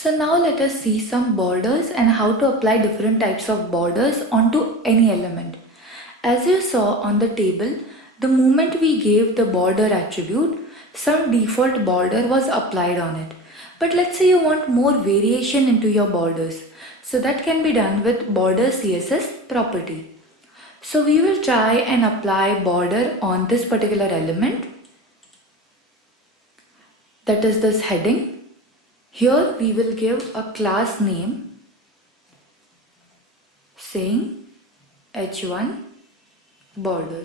So now let us see some borders and how to apply different types of borders onto any element. As you saw on the table, the moment we gave the border attribute, some default border was applied on it. But let's say you want more variation into your borders. So that can be done with border CSS property. So we will try and apply border on this particular element. That is this heading. Here we will give a class name saying h1 border,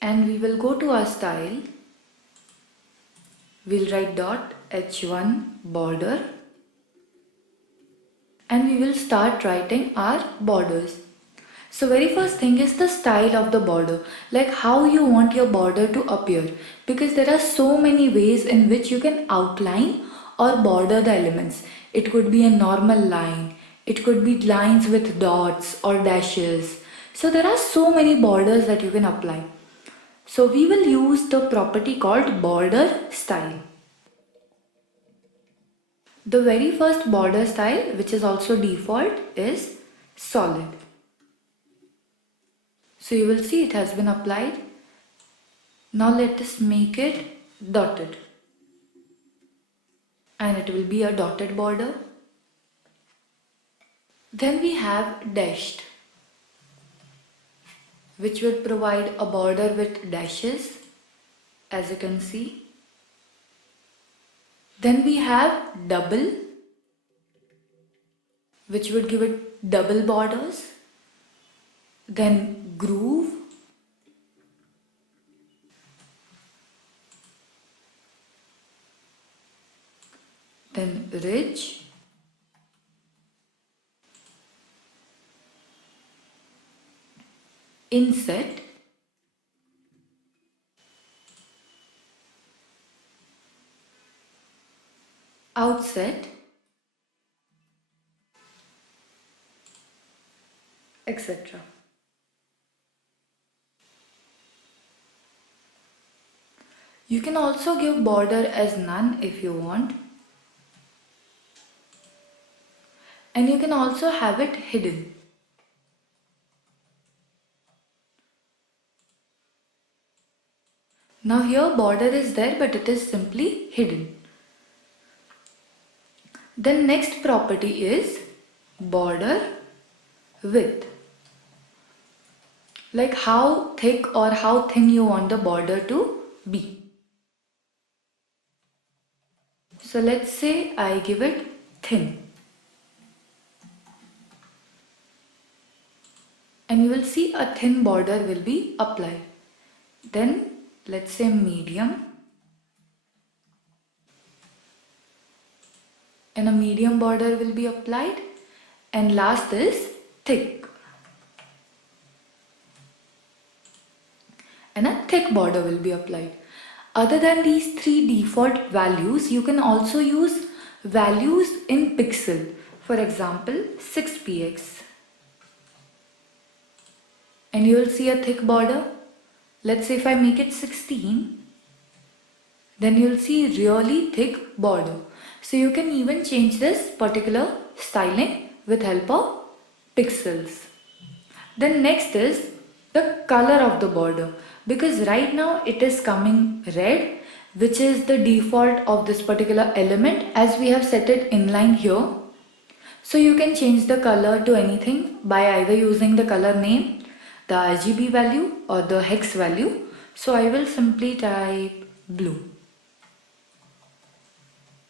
and we will go to our style. We'll write dot h1 border and we will start writing our borders. So very first thing is the style of the border, like how you want your border to appear, because there are so many ways in which you can outline or border the elements. It could be a normal line, it could be lines with dots or dashes. So there are so many borders that you can apply. So we will use the property called border style. The very first border style, which is also default, is solid. So you will see it has been applied. Now let us make it dotted. And it will be a dotted border. Then we have dashed, which will provide a border with dashes, as you can see. Then we have double, which would give it double borders. Then groove, then ridge, inset, outset, etc. You can also give border as none if you want. And you can also have it hidden. Now here border is there, but it is simply hidden. Then next property is border width. Like how thick or how thin you want the border to be. So let's say I give it thin. And you will see a thin border will be applied. Then let's say medium. And a medium border will be applied. And last is thick. And a thick border will be applied. Other than these three default values, you can also use values in pixel. For example, 6px. And you will see a thick border. Let's say if I make it 16, then you will see really thick border. So you can even change this particular styling with help of pixels. Then next is the color of the border, because right now it is coming red, which is the default of this particular element, as we have set it inline here. So you can change the color to anything by either using the color name, the RGB value or the hex value. So I will simply type blue.